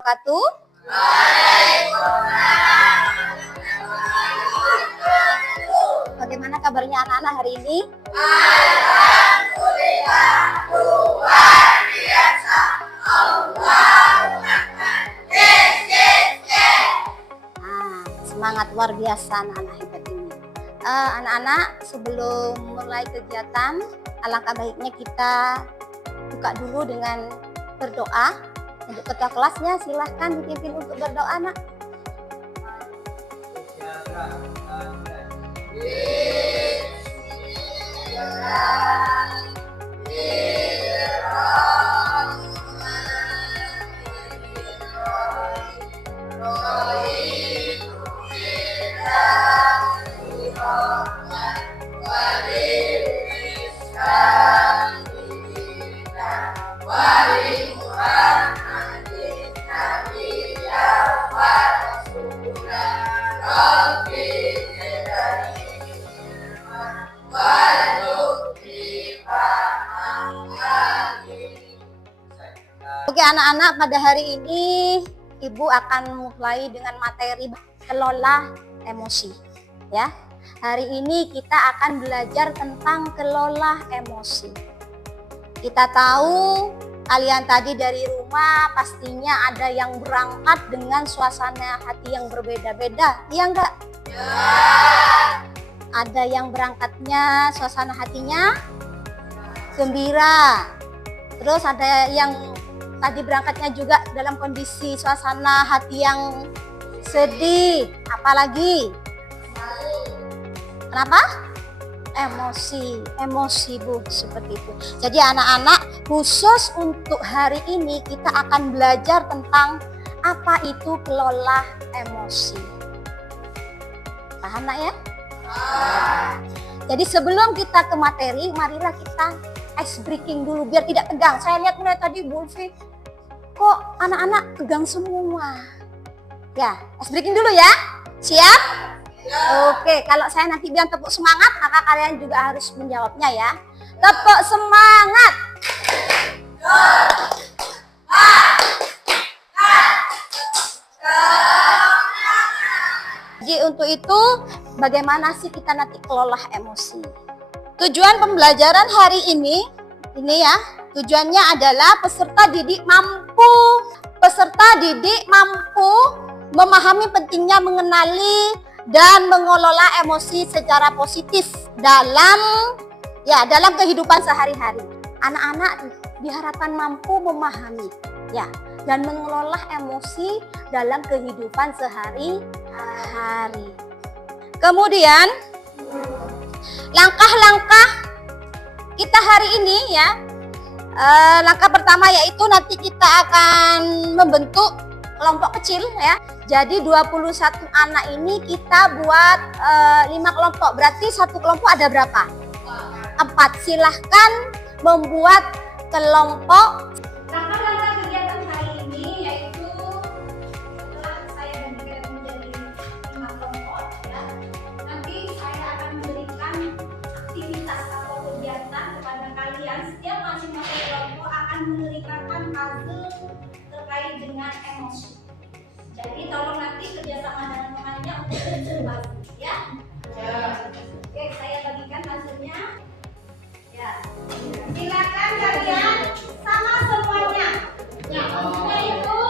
wabarakatuh. Bagaimana kabarnya anak-anak hari ini? Alhamdulillah, luar biasa. Allahu Akbar. Semangat luar biasa anak-anak hebat ini. Anak-anak, sebelum mulai kegiatan, alangkah baiknya kita buka dulu dengan berdoa. Untuk ketua kelasnya silahkan dipimpin untuk berdoa, nak. Oke anak-anak, pada hari ini Ibu akan mulai dengan materi kelola emosi. Ya, hari ini kita akan belajar tentang kelola emosi. Kita tahu kalian tadi dari rumah pastinya ada yang berangkat dengan suasana hati yang berbeda-beda, iya enggak? Ya. Ada yang berangkatnya suasana hatinya gembira. Terus ada yang tadi berangkatnya juga dalam kondisi suasana hati yang sedih. Apalagi? Kenapa? Emosi Bu, seperti itu. Jadi anak-anak, khusus untuk hari ini kita akan belajar tentang apa itu kelola emosi. Paham nak ya? Jadi sebelum kita ke materi, marilah kita ice breaking dulu biar tidak tegang. Saya lihat mulai tadi Bu Ulfi, kok anak-anak tegang semua. Ya, ice breaking dulu ya. Siap? Ya. Oke, kalau saya nanti bilang tepuk semangat, maka kalian juga harus menjawabnya ya. Tepuk semangat. Jadi untuk itu, bagaimana sih kita nanti kelola emosi? Tujuan pembelajaran hari ini ya, tujuannya adalah peserta didik mampu memahami pentingnya mengenali dan mengelola emosi secara positif dalam kehidupan sehari-hari. Anak-anak diharapkan mampu memahami dan mengelola emosi dalam kehidupan sehari-hari. Kemudian langkah-langkah kita hari ini ya, langkah pertama yaitu nanti kita akan membentuk kelompok kecil ya. Jadi 21 anak ini kita buat 5 kelompok. Berarti satu kelompok ada berapa? 4. Silahkan membuat kelompok. Langkah-langkah kegiatan hari ini yaitu setelah saya bagikan menjadi 5 kelompok ya. Nanti saya akan memberikan aktivitas atau kegiatan kepada kalian. Setiap masing-masing kelompok akan mengerjakan puzzle terkait dengan emosi. Jadi tolong nanti kerjasama dengan temannya untuk menyusun ya. Oke, saya bagikan hasilnya. Ya. Silakan kalian sama semuanya. Ya, itu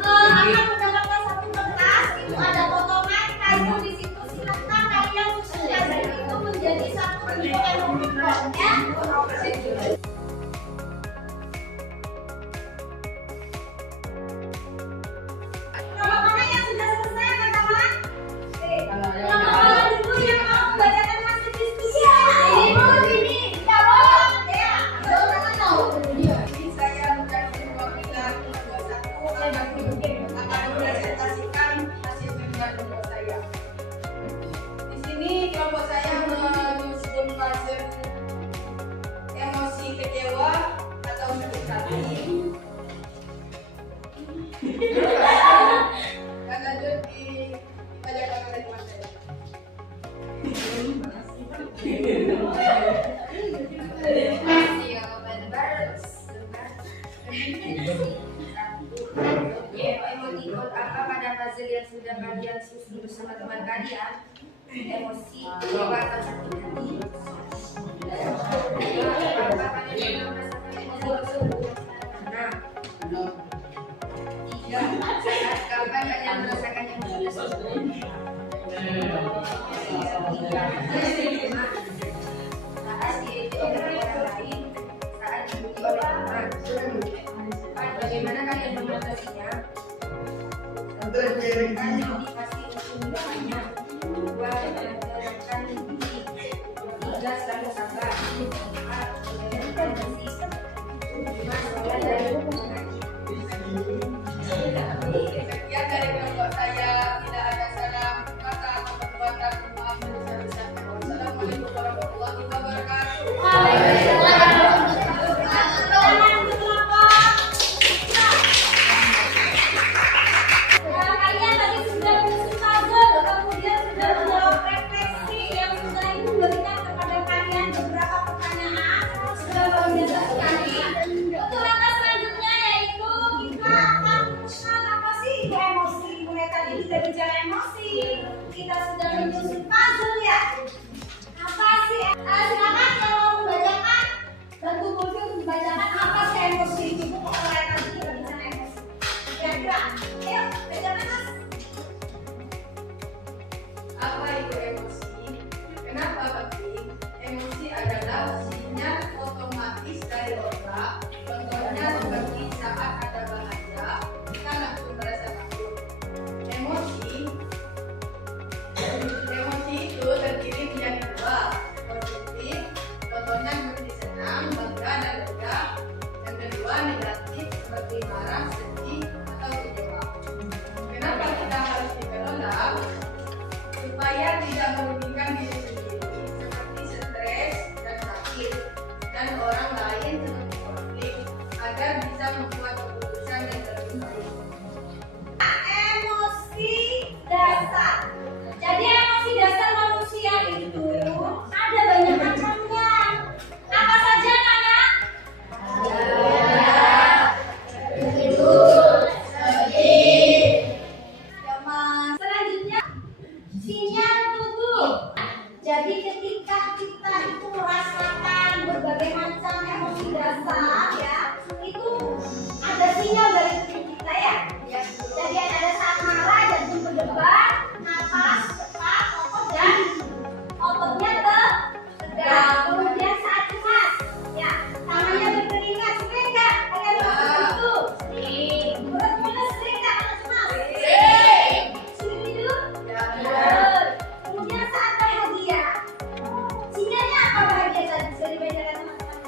akan mendapatkan satu kertas. Itu ada potongan kayu di situ. Silakan kalian susun kayu itu menjadi satu bentuk emosi ya. tadi ya, emosi bahasa sakit hati. Kapan kalian merasakan emosi tersebut? Nah, 3. Kapan kalian merasakan emosi tersebut? 3. Saat diikuti oleh orang lain, saat diikuti oleh teman. 4. Bagaimana kalian mengatasinya? Menentukan motivasi untuk banyak. 2. Menentukan diri. 3. Selalu sabar. 4. Menentukan diri. 5. Sholat dan mengaji. Sekian dari kelompok saya. Tidak ada salah kata atau perbuatan maaf besar-besarnya. Wassalamualaikum warahmatullahi wabarakatuh. Kalian tadi sudah menyusun puzzle, kemudian sudah menjawab refleksi yang sudah itu memberikan kepada kalian beberapa pertanyaan. Sudah luar biasa sekali. Untuk langkah selanjutnya yaitu kita akan mengenal apa sih itu emosi. Mulai tadi kita bicara emosi, kita sudah menyusun puzzle ya. Apa sih? Silakan kalau membacakan, bantu Bulfi untuk membacakan apa sih emosi itu. Mulai tadi kita bicara emosi. Kira-kira, ayo bacakan mas. Apa itu emosi? Kenapa penting? Emosi adalah sinyal otomatis dari otak. Contohnya seperti saat ada bahaya, kita langsung merasa takut. Emosi itu terdiri menjadi 2, positif, contohnya seperti senang, bangga, dan lega. Yang kedua negatif, seperti marah, sedih, atau kecewa. Kenapa kita harus dikelola? Supaya tidak merugikan diri sendiri seperti stres dan sakit, dan orang lain seperti konflik, agar bisa membuat keputusan yang lebih baik. Emosi dasar. Jadi emosi dasar manusia itu ada banyak macamnya. Apa saja Nana? Ya Mas. Selanjutnya sinyal tubuh. Jadi ketika kita itu merasakan berbagai macam emosi dasar ya, itu ada sinyal dari tubuh kita ya. Jadi ada saat marah, jantung berdebar, napas cepat, ototnya tegak. Kemudian saat cemas, ya, tangannya berkeringat. Sering nggak kalian melakukan itu? Sering. Berat panas sering nggak kalau cemas? Sering. Sulit tidur? Betul. Kemudian saat bahagia, sinyalnya apa bahagia tadi? Bisa dibacakan teman-teman.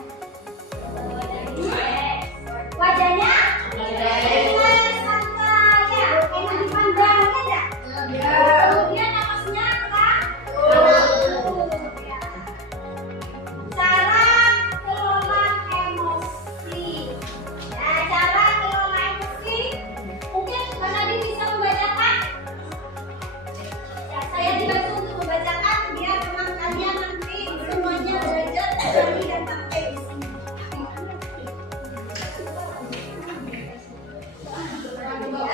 Wajahnya? Ringan, santai, ya. Enak dipandang, ya nggak? Kemudian napasnya teratur, ya. Cara kelola emosi. Ya, cara kelola emosi. Mungkin Mbak Nadine bisa membacakan. Ya, saya dibantu untuk membacakan biar teman kalian nanti semuanya belajar dari dan pakai di sini. Cara mengelola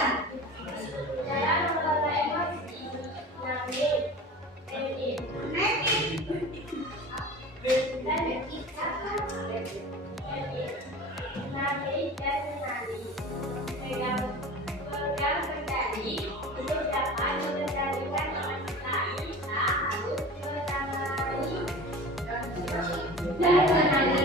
emosi. Pegang kendali untuk dapat mengendalikan teman kita. Kita harus mengenali dan mengenali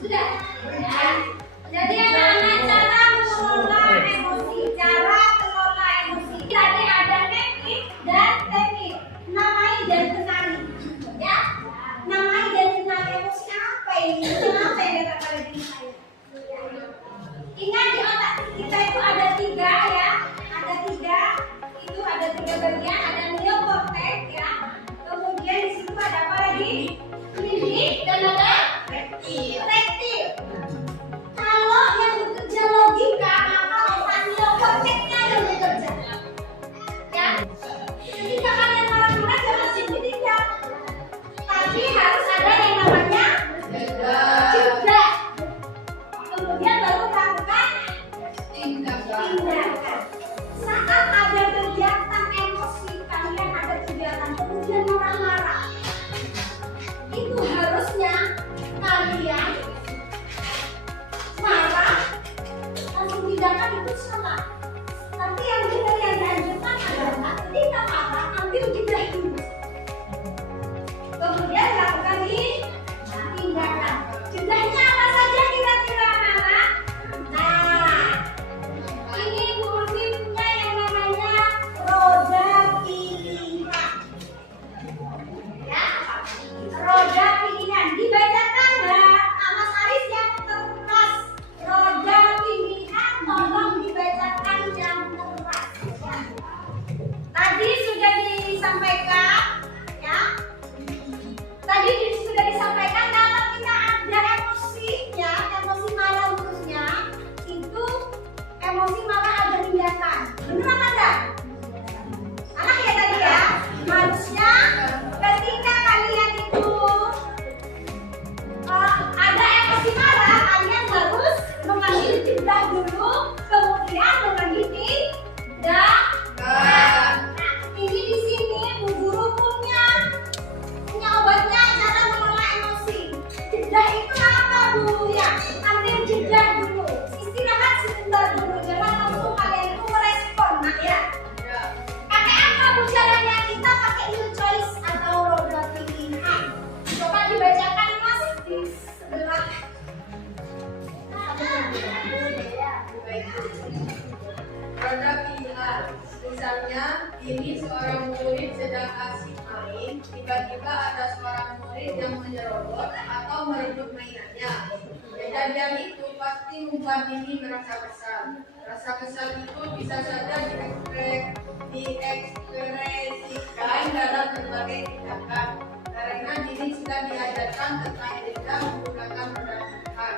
Sudah. Ya. Jadi anak-anak cara mengelola emosi, cara kelola emosi. Jadi ada teknik dan teknik. Namanya dan kenali. Ya. Jeda itu apa Bu? Ya, ambil jeda dulu. Istirahat sebentar dulu. Jangan langsung kalian itu merespon, nak ya. Pakai apa Bu caranya? Kita pakai new choice atau roda pilihan. Coba dibacakan Mas di sebelah. Roda pilihan. Misalnya, ini seorang murid sedang asik main, tiba-tiba ada seorang murid yang menyerobot atau merebut mainannya. Kejadian itu pasti membuat ini merasa kesal. Rasa kesal itu bisa saja diekspresikan dalam berbagai tindakan. Karena diri sudah diajarkan tentang dendam menggunakan roda pilihan.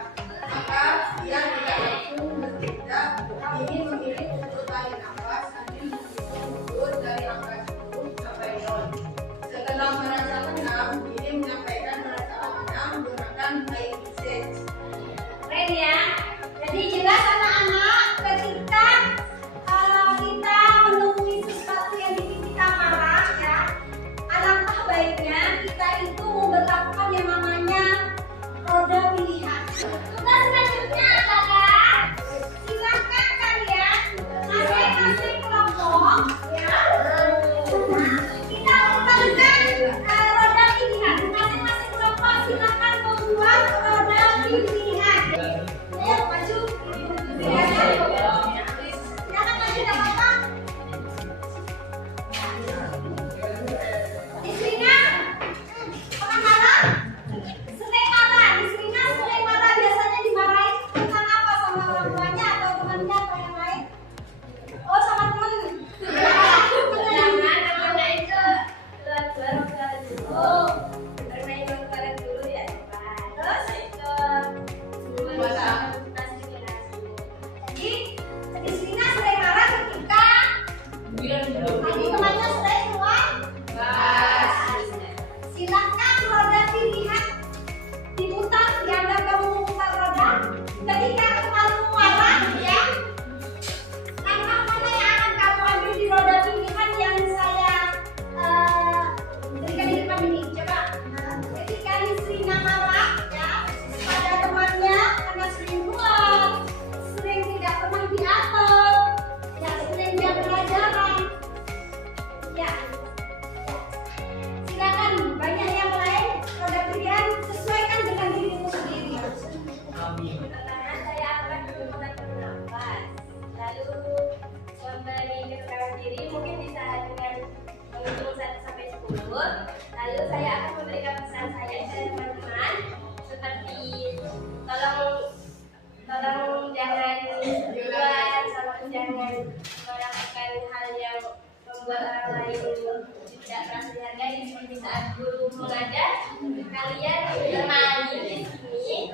Maka dia tidak langsung bertindak. Ini memilih untuk tarik nafas sambil menghitung mundur dari angka 10 sampai 0. Setelah merasa tenang, ini menyampaikan perasaan tenang menggunakan play message. Keren ya. Jadi jelas anak-anak ketika kita menemui sesuatu yang bikin kita marah ya, alangkah baiknya kita itu memperlakukan yang namanya roda pilihan. Tugas selanjutnya adalah silakan kalian masing-masing kelompok ya. Kita lakukan roda pilihan. Masing-masing kelompok silakan membuat roda pilihan. Ayo maju. Silakan maju tidak apa-apa. Istrinya orang marah. Sering marah. Istrinya sering marah. Biasanya dimarahin tentang apa, sama orang tuanya atau temannya atau yang lain? Oh, sama temen. Jangan temennya itu keluar dulu. Bermain bareng dulu ya. Terus Itu jadi istrinya sering marah ketika tadi temannya sering keluar. Silakan roda pilihan diputar, dianggap kamu memutar roda. Ketika kamu marah ya, langkah mana yang akan kamu ambil di roda pilihan yang saya berikan di depan ini? Coba. Ketika istrinya marah ya pada temannya karena sering keluar, sering tidak pernah diatur, ya sering dia pelajaran, ya. Silakan banyak yang lain roda pilihan sesuaikan dengan dirimu sendiri. pertama saya akan memulai bernafas. Lalu memberi keterangan diri mungkin bisa dengan menghitung 1 sampai 10. Lalu saya akan memberikan pesan saya kepada teman-teman seperti tolong jangan jual, sama jangan melakukan hal yang membuat orang lain tidak merasa dihargai. Seperti saat guru mengajar, kalian bermain di sini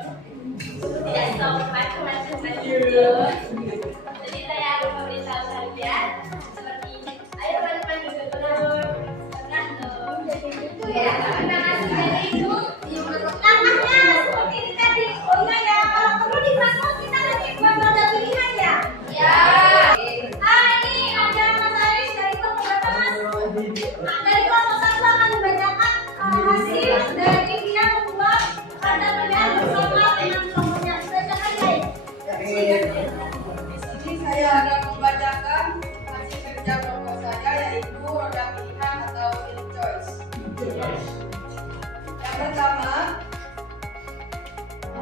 tidak sopan macam-macam. Jadi saya akan memberitahu kalian seperti ayo teman-teman duduk dulu. Itu ya, terima kasih. Jadi itu langkahnya seperti ini tadi. Oh iya ya, kalau perlu di kelasmu kita nanti buat roda pilihan ya. Ya. Ini ada Mas Aris dari kelompok berapa Mas? Dari kelompok 1 akan dibacakan hasil dari dia membuat roda pilihan bersama dengan kelompoknya. Bacakan guys. Di sini saya akan membacakan hasil kerja kelompok saya, yaitu roda pilihan atau field choice. Yang pertama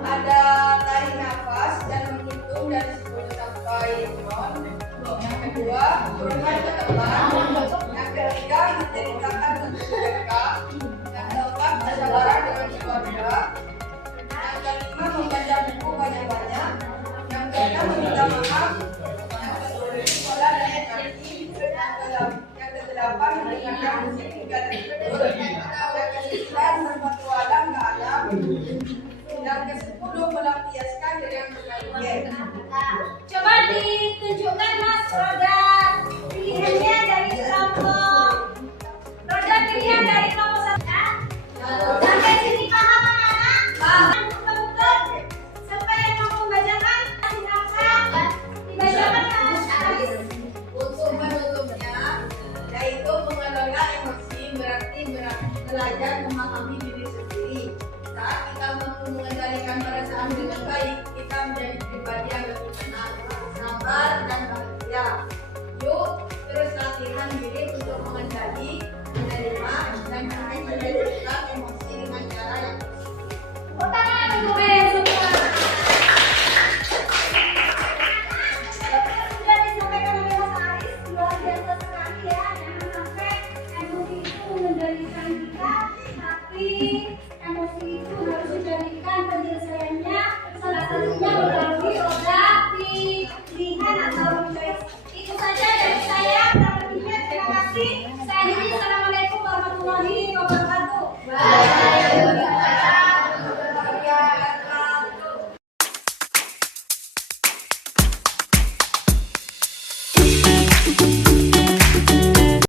ada tarik nafas dan menghitung dari 10 sampai 0. Yang kedua turunkan ke teman. Yang ketiga menceritakan tentang mereka. Yang keempat bersabaran dengan keluarga. Yang kelima membaca buku banyak-banyak. Yang keenam meminta maaf. Yang ketujuh sekolah dan mengaji. Yang kedelapan mendengarkan musik hingga tertidur. Yang kesembilan berpetualang ke alam. Yang ke-10 melampiaskan dengan bermain game. Coba ditunjukkan Mas roda